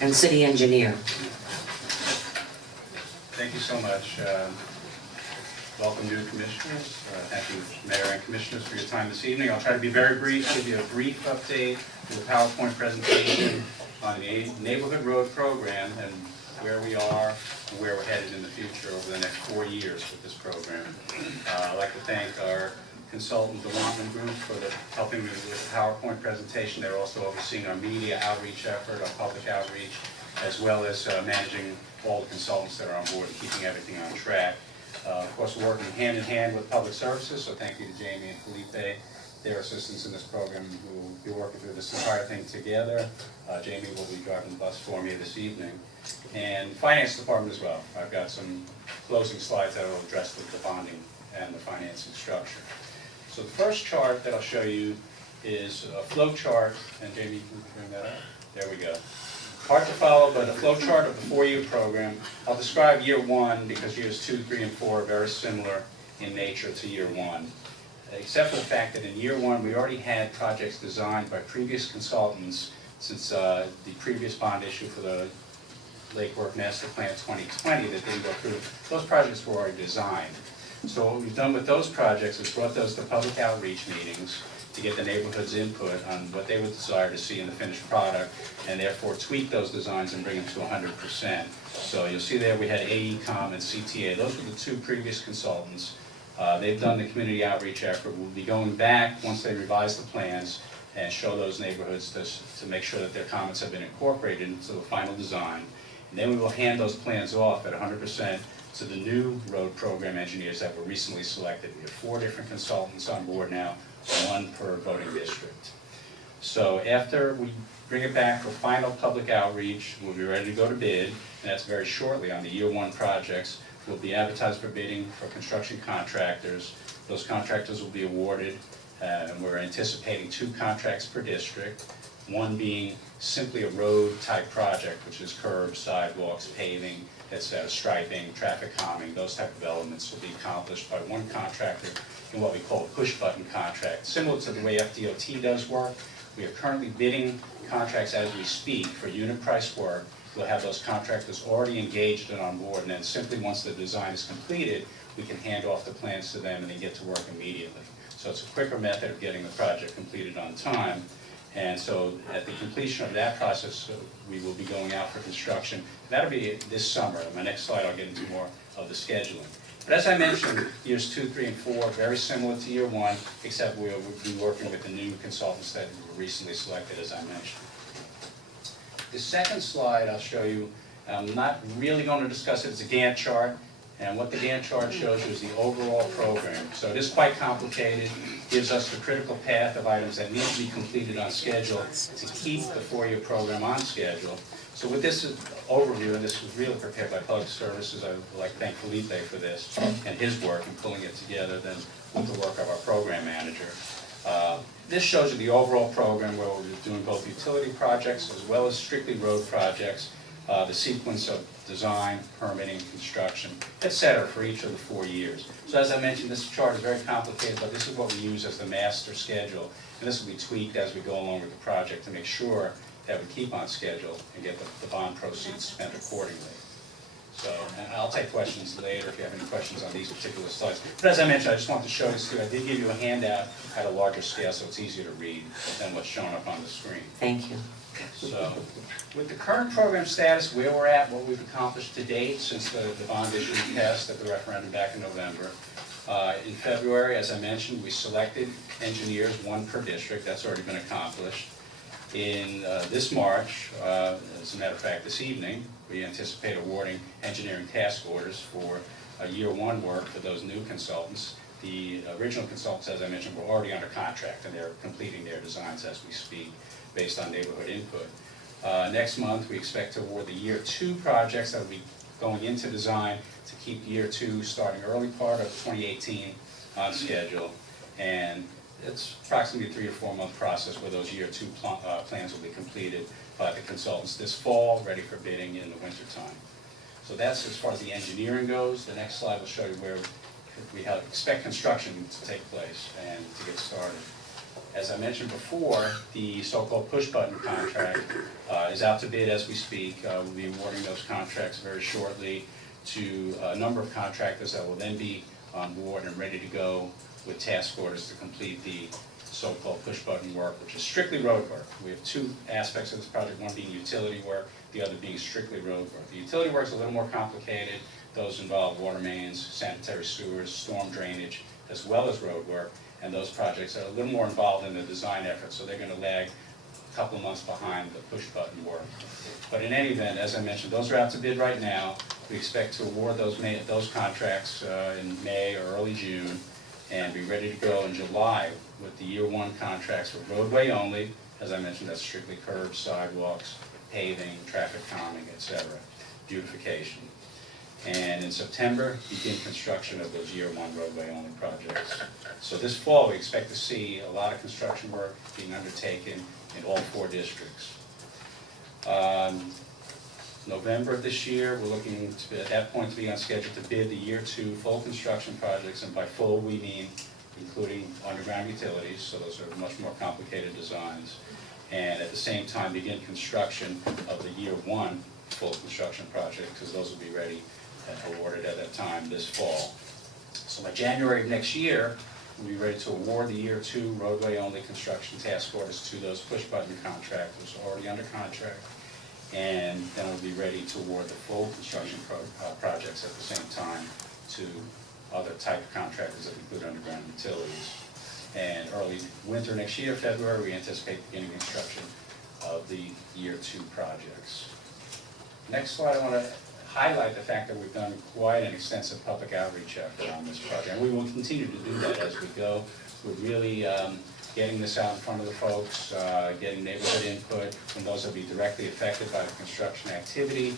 And city engineer. Thank you so much. Welcome new commissioners. Thank you, Mayor and Commissioners, for your time this evening. I'll try to be very brief, give you a brief update with a PowerPoint presentation on the Neighborhood Road Program and where we are and where we're headed in the future over the next 4 years with this program. I'd like to thank our consultant, the Wantman Group, for helping me with the PowerPoint presentation. They're also overseeing our media outreach effort, our public outreach, as well as managing all the consultants that are on board and keeping everything on track. Of course, we're working hand in hand with Public Services, so thank you to Jamie and Felipe, their assistants in this program, who will be working through this entire thing together. Jamie will be driving the bus for me this evening. And Finance Department as well. I've got some closing slides that will address the bonding and the financing structure. So the first chart that I'll show you is a flow chart, and Jamie, can you bring that up? There we go. Hard to follow, but a flow chart of the 4-year program. I'll describe year 1 because years 2, 3, and 4 are very similar in nature to year 1. Except for the fact that in year 1 we already had projects designed by previous consultants since the previous bond issue for the Lake Work Master Plan 2020 that didn't go through. Those projects were already designed. So what we've done with those projects is brought those to public outreach meetings to get the neighborhood's input on what they would desire to see in the finished product, and therefore tweak those designs and bring them to 100%. So you'll see there we had AECOM and CTA. Those were the 2 previous consultants. They've done the community outreach effort. We'll be going back once they revise the plans and show those neighborhoods to make sure that their comments have been incorporated into the final design. And then we will hand those plans off at 100% to the new road program engineers that were recently selected. We have 4 different consultants on board now, 1 per voting district. So after we bring it back for final public outreach, we'll be ready to go to bid, and that's very shortly on the year 1 projects. We'll be advertised for bidding for construction contractors. Those contractors will be awarded, and we're anticipating 2 contracts per district, one being simply a road type project, which is curbs, sidewalks, paving, etc., striping, traffic calming. Those type of elements will be accomplished by 1 contractor in what we call a push button contract. Similar to the way FDOT does work, we are currently bidding contracts as we speak for unit price work. We'll have those contractors already engaged and on board, and then simply once the design is completed, we can hand off the plans to them and they get to work immediately. So it's a quicker method of getting the project completed on time. And so at the completion of that process, we will be going out for construction. That'll be this summer. In my next slide, I'll get into more of the scheduling. But as I mentioned, years 2, 3, and 4 are very similar to year 1, except we'll be working with the new consultants that were recently selected, as I mentioned. The second slide I'll show you, I'm not really going to discuss it. It's a Gantt chart. And what the Gantt chart shows you is the overall program. So it is quite complicated. Gives us the critical path of items that need to be completed on schedule to keep the 4-year program on schedule. So with this overview, and this was really prepared by Public Services, I would like to thank Felipe for this and his work in pulling it together then with the work of our program manager. This shows you the overall program where we're doing both utility projects as well as strictly road projects, the sequence of design, permitting, construction, etc. for each of the 4 years. So as I mentioned, this chart is very complicated, but this is what we use as the master schedule. And this will be tweaked as we go along with the project to make sure that we keep on schedule and get the bond proceeds spent accordingly. So, and I'll take questions later if you have any questions on these particular slides. But as I mentioned, I just wanted to show this to you. I did give you a handout at a larger scale, so it's easier to read than what's shown up on the screen. Thank you. So, with the current program status, where we're at, what we've accomplished to date since the bond issue passed at the referendum back in November. In February, as I mentioned, we selected engineers, 1 per district. That's already been accomplished. In this March, as a matter of fact, this evening, we anticipate awarding engineering task orders for year 1 work for those new consultants. The original consultants, as I mentioned, were already under contract, and they're completing their designs as we speak, based on neighborhood input. Next month, we expect to award the year 2 projects that will be going into design to keep year 2 starting early part of 2018 on schedule. And it's approximately a 3 or 4 month process where those year 2 plans will be completed by the consultants this fall, ready for bidding in the winter time. So that's as far as the engineering goes. The next slide will show you where we expect construction to take place and to get started. As I mentioned before, the so-called push-button contract is out to bid as we speak. We'll be awarding those contracts very shortly to a number of contractors that will then be on board and ready to go with task orders to complete the so-called push-button work, which is strictly road work. We have two aspects of this project, one being utility work, the other being strictly road work. The utility work is a little more complicated. Those involve water mains, sanitary sewers, storm drainage, as well as road work, and those projects are a little more involved in the design effort, so they're going to lag a couple of months behind the push-button work. But in any event, as I mentioned, those are out to bid right now. We expect to award those contracts in May or early June, and be ready to go in July with the year one contracts for roadway only. As I mentioned, that's strictly curbs, sidewalks, paving, traffic calming, etc., beautification. And in September, begin construction of those year one roadway only projects. So this fall, we expect to see a lot of construction work being undertaken in all 4 districts. November of this year, we're looking to, at that point, to be on schedule to bid the year 2 full construction projects, and by full we mean including underground utilities, so those are much more complicated designs, and at the same time begin construction of the year 1 full construction project, because those will be ready and awarded at that time this fall. So by January of next year, we'll be ready to award the year 2 roadway only construction task orders to those push button contractors already under contract, and then we'll be ready to award the full construction projects at the same time to other type of contractors that include underground utilities. And early winter next year, February, we anticipate beginning construction of the year 2 projects. Next slide, I want to highlight the fact that we've done quite an extensive public outreach effort on this project, and we will continue to do that as we go. We're really getting this out in front of the folks, getting neighborhood input from those that will be directly affected by the construction activity,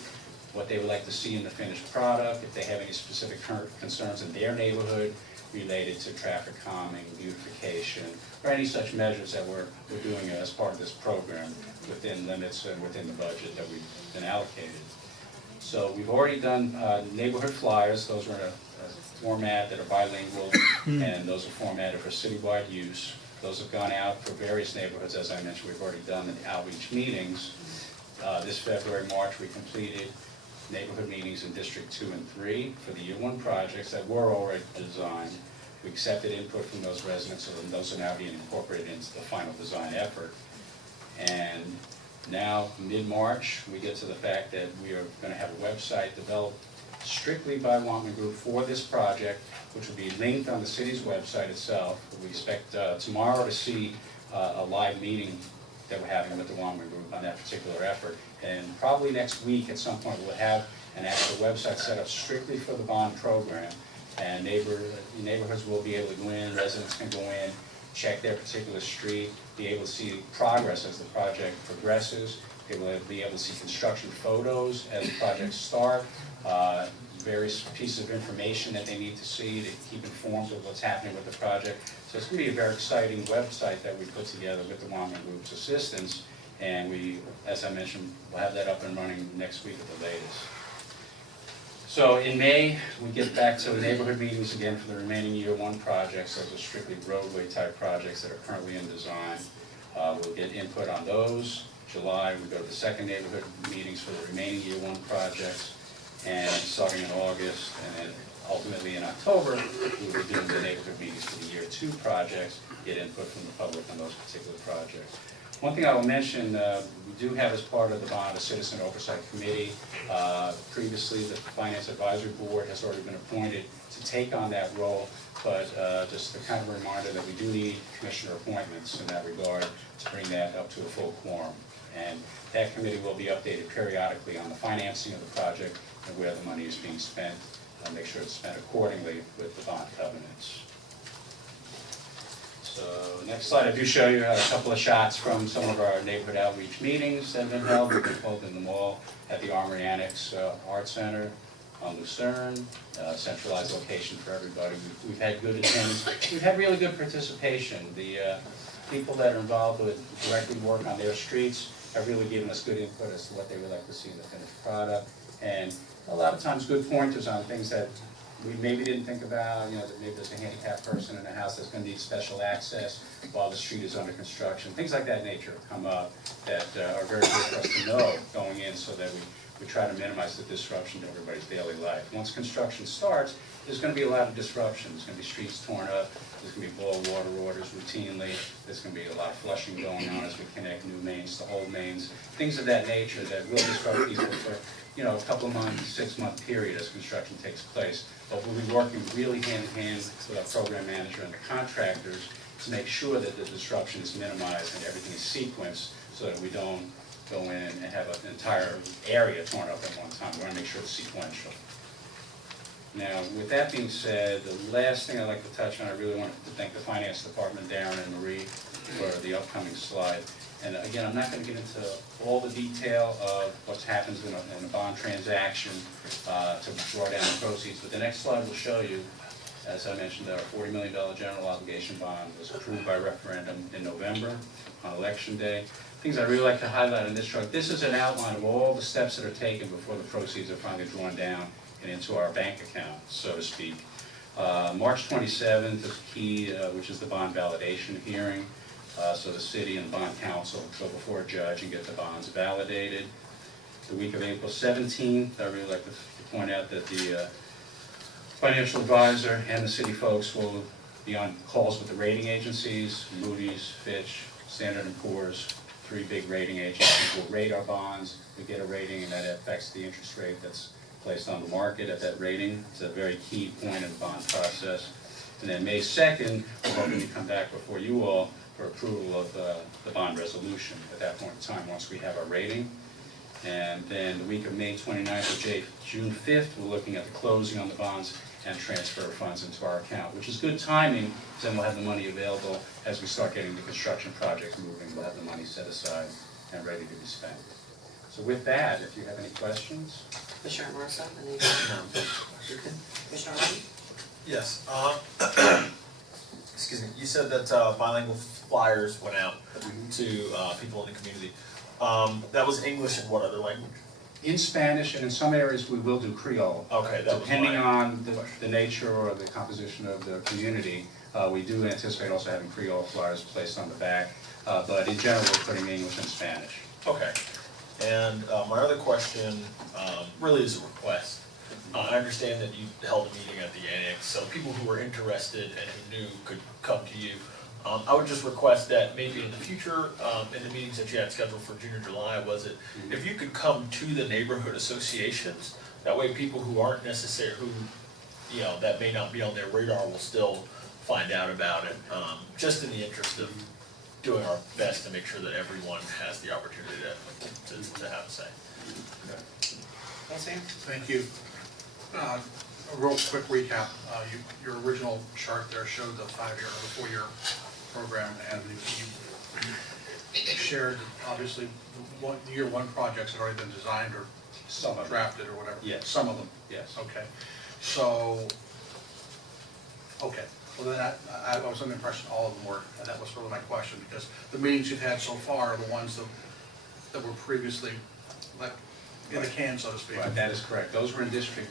what they would like to see in the finished product, if they have any specific concerns in their neighborhood related to traffic calming, beautification, or any such measures that we're doing as part of this program within limits and within the budget that we've been allocated. So we've already done neighborhood flyers. Those are in a format that are bilingual, and those are formatted for citywide use. Those have gone out for various neighborhoods. As I mentioned, we've already done the outreach meetings. This February, March, we completed neighborhood meetings in District 2 and 3 for the year 1 projects that were already designed. We accepted input from those residents, so those are now being incorporated into the final design effort. And now, mid-March, we get to the fact that we are going to have a website developed strictly by Wantman Group for this project, which will be linked on the city's website itself. We expect tomorrow to see a live meeting that we're having with the Wantman Group on that particular effort. And probably next week at some point we'll have an actual website set up strictly for the bond program. And neighborhoods will be able to go in, residents can go in, check their particular street, be able to see progress as the project progresses. They will be able to see construction photos as the projects start, various pieces of information that they need to see to keep informed of what's happening with the project. So it's going to be a very exciting website that we put together with the Wantman Group's assistance, and we, as I mentioned, we'll have that up and running next week at the latest. So in May, we get back to the neighborhood meetings again for the remaining year 1 projects. Those are strictly roadway type projects that are currently in design. We'll get input on those. July, we go to the second neighborhood meetings for the remaining year 1 projects. And starting in August, and then ultimately in October, we'll be doing the neighborhood meetings for the year 2 projects, get input from the public on those particular projects. One thing I will mention, we do have as part of the bond a Citizen Oversight Committee. Previously, the Finance Advisory Board has already been appointed to take on that role, but just a kind of reminder that we do need commissioner appointments in that regard to bring that up to a full quorum. And that committee will be updated periodically on the financing of the project and where the money is being spent, and make sure it's spent accordingly with the bond covenants. So next slide, I do show you a couple of shots from some of our neighborhood outreach meetings that have been held. We've been held in the mall, at the Armory Annex Art Center on Lucerne, centralized location for everybody. We've had good attendance. We've had really good participation. The people that are involved with directly work on their streets have really given us good input as to what they would like to see in the finished product, and a lot of times good pointers on things that we maybe didn't think about, that maybe there's a handicapped person in a house that's gonna need special access while the street is under construction. Things like that nature come up that are very good for us to know going in so that we try to minimize the disruption to everybody's daily life. Once construction starts, there's gonna be a lot of disruption. There's gonna be streets torn up, there's gonna be boil water orders routinely, there's gonna be a lot of flushing going on as we connect new mains to old mains, things of that nature that will disrupt people for a couple of months, 6-month period as construction takes place. But we'll be working really hand in hand with our program manager and the contractors to make sure that the disruption is minimized and everything is sequenced so that we don't go in and have an entire area torn up at one time. We want to make sure it's sequential. Now, with that being said, the last thing I'd like to touch on, I really wanted to thank the Finance Department, Darren and Marie, for the upcoming slide. And again, I'm not going to get into all the detail of what happens in a bond transaction to draw down the proceeds, but the next slide will show you, as I mentioned, our $40 million general obligation bond was approved by referendum in November on Election Day. Things I'd really like to highlight in this chart, this is an outline of all the steps that are taken before the proceeds are finally drawn down and into our bank account, so to speak. March 27th is key, which is the bond validation hearing. So the city and bond council go before a judge and get the bonds validated. The week of April 17th, I'd really like to point out that the financial advisor and the city folks will be on calls with the rating agencies, Moody's, Fitch, Standard & Poor's, 3 big rating agencies will rate our bonds. We get a rating and that affects the interest rate that's placed on the market at that rating. It's a very key point in the bond process. And then May 2nd, we're hoping to come back before you all for approval of the bond resolution at that point in time, once we have our rating. And then the week of May 29th or June 5th, we're looking at the closing on the bonds and transfer of funds into our account, which is good timing, because then we'll have the money available as we start getting the construction project moving. We'll have the money set aside and ready to be spent. So with that, if you have any questions. Commissioner Marissa, any? Commissioner Lee? Yes. Excuse me. You said that bilingual flyers went out to people in the community. That was English and what other language? In Spanish, and in some areas we will do Creole. Okay, that was depending my on the nature or the composition of the community. We do anticipate also having Creole flyers placed on the back, but in general we're putting English and Spanish. Okay. And my other question really is a request. I understand that you held a meeting at the annex, so people who were interested and who knew could come to you. I would just request that maybe in the future, in the meetings that you had scheduled for June or July, if you could come to the neighborhood associations, that way people who aren't necessarily, that may not be on their radar will still find out about it, just in the interest of doing our best to make sure that everyone has the opportunity to have a say. Yes, sir. Thank you. A real quick recap. Your original chart there showed the 5-year or the 4-year program, and you shared, obviously, the year 1 projects had already been designed or Some of them. drafted or whatever. Yes. Some of them. Yes. Okay. So, okay. Well, then I was under the impression all of them were, and that was really my question, because the meetings you've had so far are the ones that were previously left in the can, so to speak. Right, that is correct. Those were in District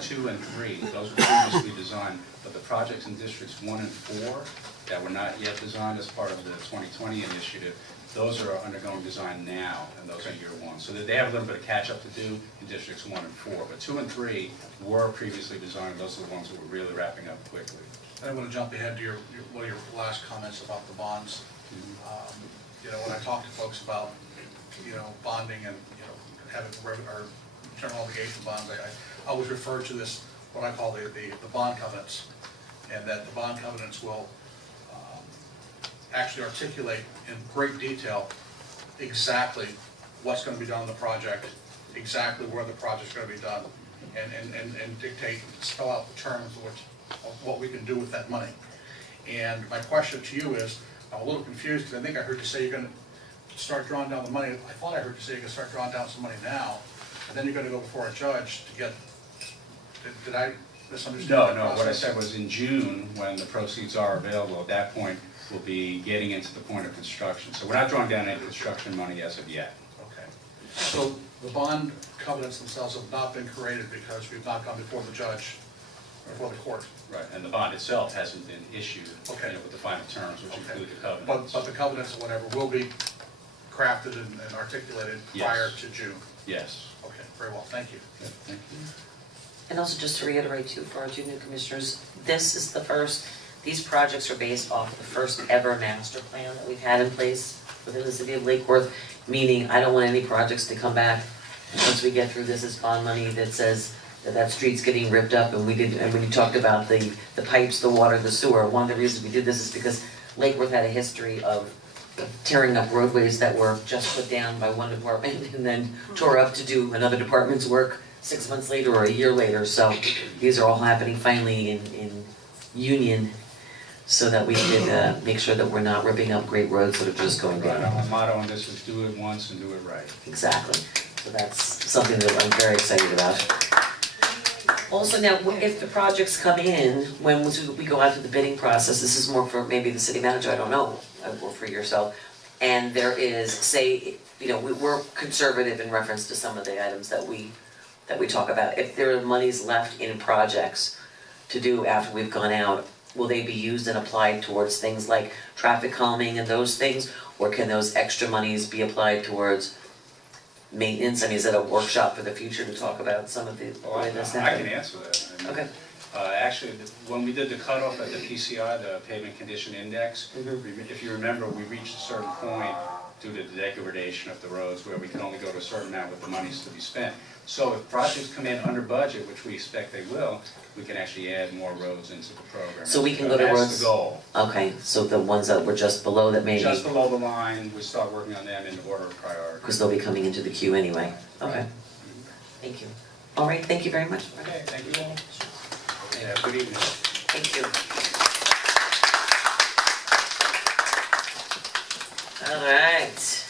2 and 3. Those were previously designed, but the projects in Districts 1 and 4 that were not yet designed as part of the 2020 initiative, those are undergoing design now, and those are year 1. So that they have a little bit of catch-up to do in Districts 1 and 4, but 2 and 3 were previously designed. Those are the ones that were really wrapping up quickly. I want to jump ahead to one of your last comments about the bonds. When I talk to folks about, bonding and, having our general obligation bonds, I always refer to this, what I call the bond covenants, and that the bond covenants will actually articulate in great detail exactly what's going to be done on the project, exactly where the project's going to be done, and dictate, spell out the terms of what we can do with that money. And my question to you is, I'm a little confused because I think I heard you say you're going to start drawing down the money. I thought I heard you say you're going to start drawing down some money now, and then you're going to go before a judge to get, did I misunderstand that No, what I process? said was in June, when the proceeds are available, at that point, we'll be getting into the point of construction. So we're not drawing down any construction money as of yet. Okay. So the bond covenants themselves have not been created because we've not gone before the judge before the court. Right, and the bond itself hasn't been issued, Okay. with the final terms, which Okay. include the covenants. But the covenants or whatever will be crafted and articulated Yes. prior to June. Yes. Okay, very well, thank you. Yep, thank you. And also just to reiterate too, for our two new commissioners, this is the first, these projects are based off the first ever master plan that we've had in place within the city of Lake Worth, meaning I don't want any projects to come back once we get through this as bond money that says that that street's getting ripped up and and when you talked about the pipes, the water, the sewer, one of the reasons we did this is because Lake Worth had a history of tearing up roadways that were just put down by one department and then tore up to do another department's work 6 months later or a year later. So these are all happening finally in union so that we can make sure that we're not ripping up great roads that are just going Right, down. our motto on this is do it once and do it right. Exactly. So that's something that I'm very excited about. Also now, if the projects come in, when we go out to the bidding process, this is more for maybe the city manager, I don't know, or for yourself, and there is, say, we're conservative in reference to some of the items that we talk about. If there are monies left in projects to do after we've gone out, will they be used and applied towards things like traffic calming and those things? Or can those extra monies be applied towards maintenance? I mean, is it a workshop for the future to talk about some of the Oh, way this I happened? can answer that. I mean, Okay. Actually, when we did the cutoff at the PCI, the pavement condition index, if you remember, we reached a certain point due to the degradation of the roads where we can only go to a certain amount with the monies to be spent. So if projects come in under budget, which we expect they will, we can actually add more roads into the program. So we can go to That's roads- the goal. Okay, so the ones that were just below that maybe, Just below the line, we start working on them in order of priority. because they'll be coming into the queue anyway. Okay, thank you. All right, thank you very much. Okay, thank you all. Yeah, good evening. Thank you. All right.